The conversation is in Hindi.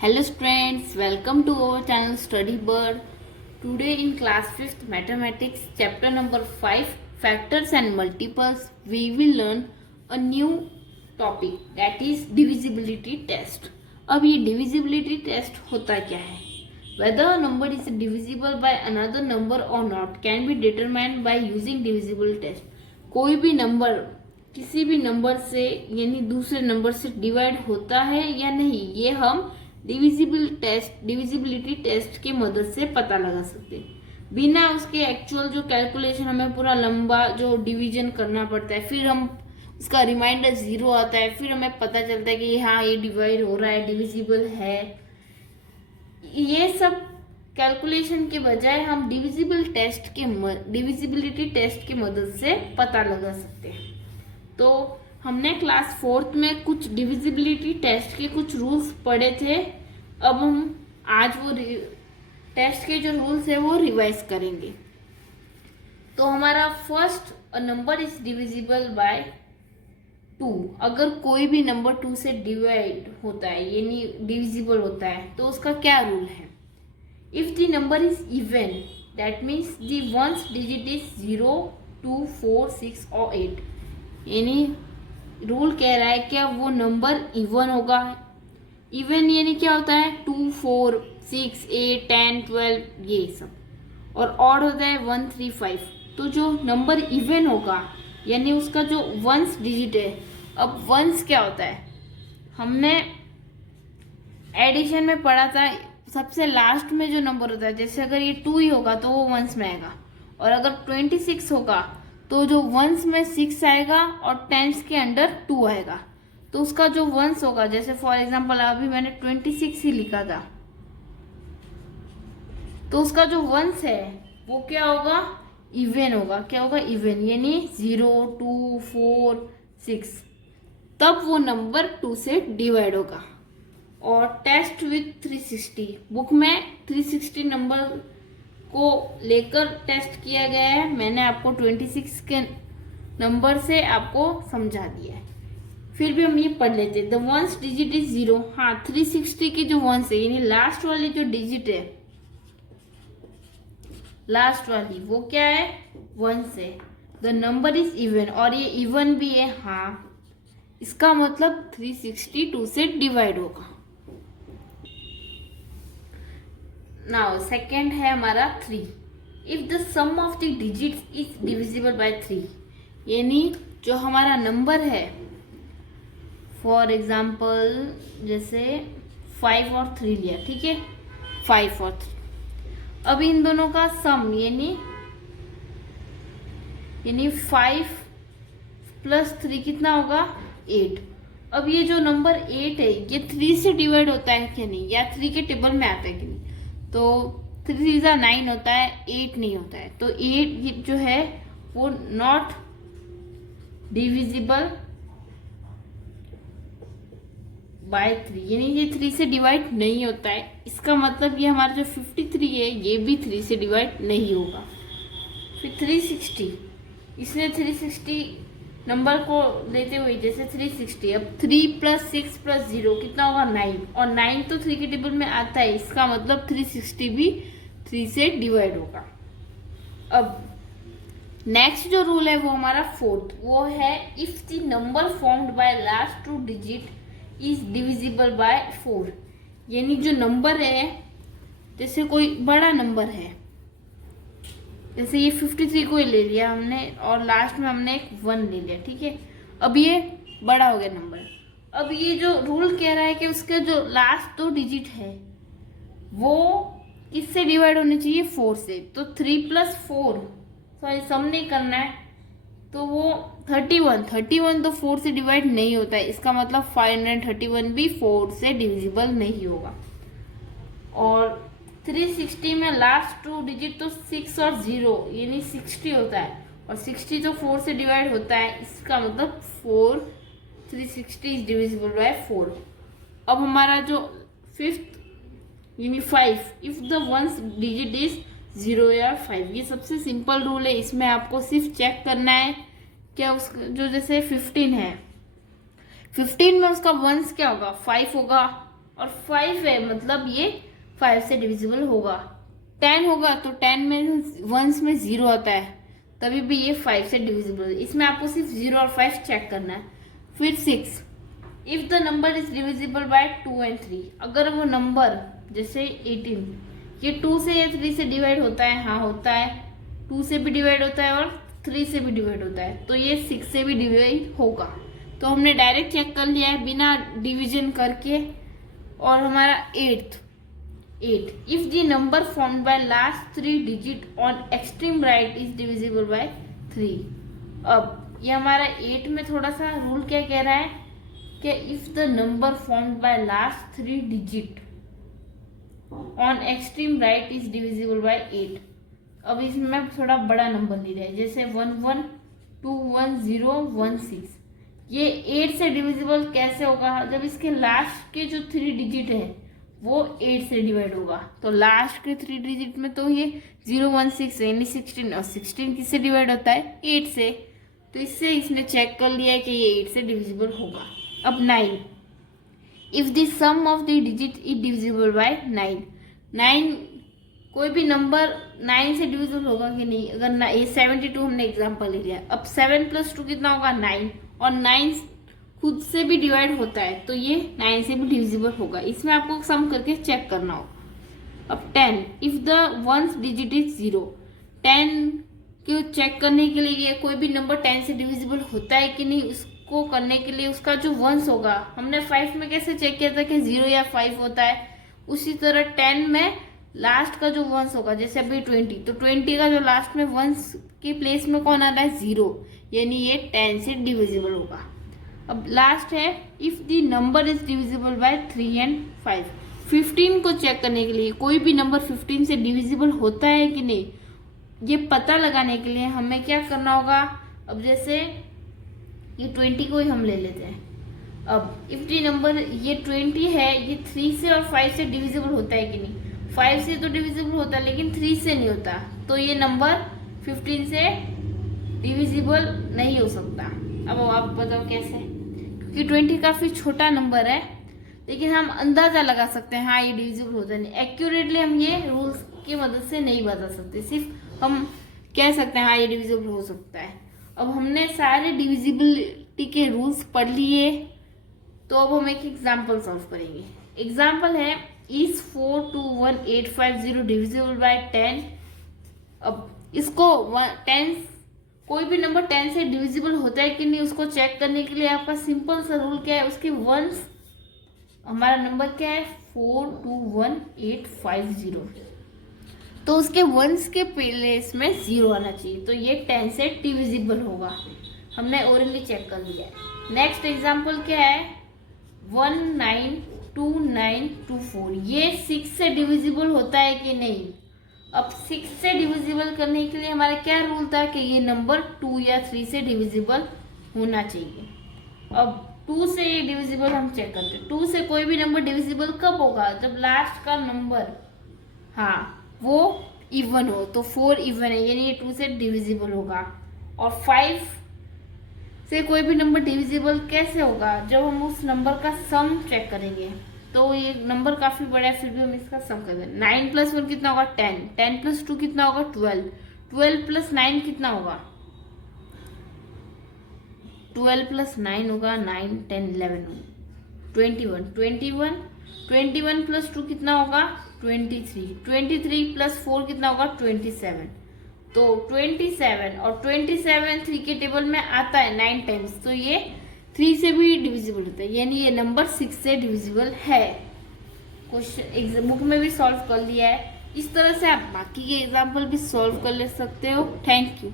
Hello students, welcome to our channel Study Bird. Today in class 5th Mathematics chapter number 5 Factors and Multiples we will learn a new topic that is divisibility test. अब ये divisibility test होता क्या है? Whether a number is divisible by another number or not can be determined by using divisible test. कोई भी नंबर किसी भी नंबर से यानी दूसरे नंबर से डिवाइड होता है या नहीं, ये हम डिविजिबिलिटी टेस्ट की मदद से पता लगा सकते हैं। बिना उसके एक्चुअल जो कैलकुलेशन हमें पूरा लंबा जो डिवीजन करना पड़ता है, फिर हम उसका रिमाइंडर 0 आता है, फिर हमें पता चलता है कि हाँ ये डिवाइड हो रहा है, डिविजिबल है। ये सब कैलकुलेशन के बजाय हम डिविजिबिलिटी टेस्ट की मदद से पता लगा सकते हैं। तो हमने क्लास 4th में कुछ डिविजिबिलिटी टेस्ट के कुछ रूल्स पढ़े थे। अब हम आज वो टेस्ट के जो रूल्स है वो रिवाइज करेंगे। तो हमारा first, a number is divisible bye 2। अगर कोई भी नंबर 2 से डिवाइड होता है यानी डिविजिबल होता है तो उसका क्या रूल है? If the number is even that means the ones digit is 0, 2, 4, 6 और 8। यानी रूल कह रहा है क्या वो नंबर इवन होगा। इवन यानी क्या होता है? 2, 4, 6, 8, 10, 12 ये सब। और ऑड होता है 1, 3, 5। तो जो नंबर इवन होगा यानी उसका जो वंस डिजिट है। अब वंस क्या होता है? हमने एडिशन में पढ़ा था, सबसे लास्ट में जो नंबर होता है, जैसे अगर ये 2 ही होगा तो वो वंस में आएगा, और अगर 26 होगा तो जो वंस में 6 आएगा और टेंस के अंडर 2 आएगा। तो उसका जो वंस होगा, जैसे फॉर एग्जांपल अभी मैंने 26 ही लिखा था, तो उसका जो वंस है वो क्या होगा? इवन होगा। क्या होगा? इवन, यानी 0, 2, 4, 6। तब वो नंबर 2 से डिवाइड होगा। और टेस्ट विथ 360, बुक में 360 नंबर को लेकर टेस्ट किया गया है। मैंने आपको 26 के नंबर से आपको समझा दिया है, फिर भी हम ये पढ़ लेते हैं। The ones digit is 0। हाँ, 360 की जो वंस है यानी लास्ट वाली जो डिजिट है, लास्ट वाली वो क्या है? वंस है। द नंबर इज इवन, और ये इवन भी है। हाँ, इसका मतलब 362 से डिवाइड होगा। नाउ सेकेंड है हमारा 3। If the sum of the digits is divisible by 3, यानी जो हमारा नंबर है, फॉर एग्जाम्पल जैसे 5 और 3 लिया, ठीक है, 5 और 3। अब इन दोनों का सम यानी 5 प्लस 3 कितना होगा? 8। अब ये जो नंबर 8 है ये 3 से डिवाइड होता है कि नहीं, या 3 के टेबल में आता है कि नहीं? तो 3 × 9 होता है, 8 नहीं होता है। तो 8 जो है वो नॉट डिविजिबल बाय 3, यानी ये 3 से डिवाइड नहीं होता है। इसका मतलब ये हमारा जो 53 है ये भी 3 से डिवाइड नहीं होगा। फिर 360, इसने 360 नंबर को लेते हुए जैसे 360, अब 3 + 6 + 0 कितना होगा? 9, और 9 तो 3 के टेबल में आता है, इसका मतलब 360 भी 3 से डिवाइड होगा। अब नेक्स्ट जो रूल है वो हमारा 4th, वो है if the number formed by last 2 digit is divisible bye 4। यानी जो नंबर है, जैसे कोई बड़ा नंबर है, जैसे ये 53 को ही ले लिया हमने और लास्ट में हमने एक 1 ले लिया, ठीक है। अब ये बड़ा हो गया नंबर। अब ये जो रूल कह रहा है कि उसके जो लास्ट 2 डिजिट है वो किससे डिवाइड होने चाहिए? 4 से। तो 3 + 4, सॉरी सम नहीं करना है, तो वो 31 तो 4 से डिवाइड नहीं होता है। इसका मतलब 531 भी 4 से डिविजिबल नहीं होगा। और 360 में लास्ट 2 डिजिट तो 6 और 0 यानी 60 होता है, और 60 तो 4 से डिवाइड होता है। इसका मतलब 360 इज डिविजिबल बाय 4। अब हमारा जो 5th यानी 5, if the ones digit is 0 या 5, ये सबसे सिंपल रूल है। इसमें आपको सिर्फ चेक करना है क्या उसका जो जैसे 15 है, 15 में उसका वंस क्या होगा? 5 होगा, और 5 है, मतलब ये 5 से डिविजिबल होगा। 10 होगा तो 10 में वंस में 0 आता है, तभी भी ये 5 से डिविजिबल। इसमें आपको सिर्फ 0 और 5 चेक करना है। फिर 6, if the number is divisible bye 2 and 3, अगर वो नंबर जैसे 18 ये 2 से या 3 से डिवाइड होता है, हाँ होता है, 2 से भी डिवाइड होता है और 3 से भी डिवाइड होता है, तो ये 6 से भी डिवाइड होगा। तो हमने डायरेक्ट चेक कर लिया है बिना डिवीजन करके। और हमारा 8, if the number formed by last 3 digit on extreme right is divisible by 3। अब ये हमारा 8 में थोड़ा सा रूल क्या कह रहा है कि if the number formed by last 3 digit on extreme right is divisible bye 8। अब इसमें थोड़ा बड़ा नंबर ले रहा है, जैसे 11 210 16, ये 8 से डिविजिबल कैसे होगा? जब इसके लास्ट के जो 3 डिजिट है वो 8 से डिवाइड होगा, तो लास्ट के 3 डिजिट में तो ये 0 1 6 यानी 16, और 16 किससे डिवाइड होता है? 8 से। तो इससे इसने चेक कर लिया है कि ये 8 से डिविजिबल होगा। अब 9, if the sum of the digit is divisible by 9, 9 कोई भी नंबर 9 से डिविजिबल होगा कि नहीं? अगर ये 72 हमने एग्जांपल ले लिया। अब 7 + 2 कितना होगा? 9, और 9 खुद से भी डिवाइड होता है, तो ये 9 से भी डिविजिबल होगा। इसमें आपको सम करके चेक करना हो। अब 10, if the ones digit is 0, 10 को चेक करने के लिए कोई भी नंबर 10 से डिविजिबल होता है कि नहीं, उसको करने के लिए उसका जो वंस होगा, हमने 5 में कैसे चेक किया था कि 0 या 5 होता है, उसी तरह 10 में लास्ट का जो वंस होगा, जैसे अभी 20, तो 20 का जो लास्ट में वंस के प्लेस में कौन आ रहा है? 0, यानी ये 10 से डिविजिबल होगा। अब लास्ट है, if the number is divisible by 3 and 5, 15 को चेक करने के लिए कोई भी नंबर 15 से डिविजिबल होता है कि नहीं, ये पता लगाने के लिए हमें क्या करना होगा? अब जैसे ये 20 को ही हम ले लेते हैं। अब इफ द नंबर ये 20 है, ये 3 से और 5 से डिविजिबल होता है कि नहीं? 5 से तो डिविजिबल होता है लेकिन 3 से नहीं होता, तो ये नंबर 15 से डिविजिबल नहीं हो सकता। अब आप बताओ कैसे? क्योंकि 20 काफी छोटा नंबर है, लेकिन हम अंदाजा लगा सकते हैं हाँ ये डिविजिबल होता नहीं। एक्यूरेटली हम ये रूल्स की मदद से नहीं बता सकते, सिर्फ हम कह सकते हैं हाँ ये डिविजिबल हो सकता है। अब हमने सारे डिविजिबिलिटी के रूल्स पढ़ लिए, तो अब हम एक एग्जाम्पल सॉल्व करेंगे। एग्जाम्पल है, इज 421850 डिविजिबल बाय 10। अब इसको 10 कोई भी नंबर 10 से डिविजिबल होता है कि नहीं उसको चेक करने के लिए आपका सिंपल सा रूल क्या है? उसके वंस, हमारा नंबर क्या है? 421850, तो उसके वंस के प्लेस में 0 आना चाहिए, तो ये 10 से डिविजिबल होगा। हमने ओरली चेक कर लिया है। नेक्स्ट एग्जाम्पल क्या है? 192924, ये 6 से डिविजिबल होता है कि नहीं? अब 6 से डिविजिबल करने के लिए हमारा क्या रूल था कि ये नंबर 2 या 3 से डिविजिबल होना चाहिए। अब 2 से ये डिविजिबल हम चेक करते हैं। 2 से कोई भी नंबर डिविजिबल कब होगा? जब लास्ट का नंबर वो इवन हो, तो 4 इवन है यानी ये 2 से डिविजिबल होगा। और 5 से कोई भी नंबर डिविजिबल कैसे होगा? जब हम उस नंबर का सम चेक करेंगे, तो ये नंबर काफी बड़ा है, फिर भी हम इसका सम कर दें। 9 + 1 कितना होगा? 10, 10 + 2 कितना होगा? 12, 12 + 9 कितना होगा? 12 + 9 होगा 9, 10, 11, 21, 21, 21 + 2 कितना होगा? 23, 23 + 4 कितना होगा? 27, तो 27, और 27 3 के टेबल में आता है 9 टाइम्स, तो ये 3 से भी डिविजिबल होता है, यानी ये नंबर 6 से डिविजिबल है। क्वेश्चन बुक में भी सॉल्व कर लिया है। इस तरह से आप बाकी के एग्जाम्पल भी सॉल्व कर ले सकते हो। Thank you.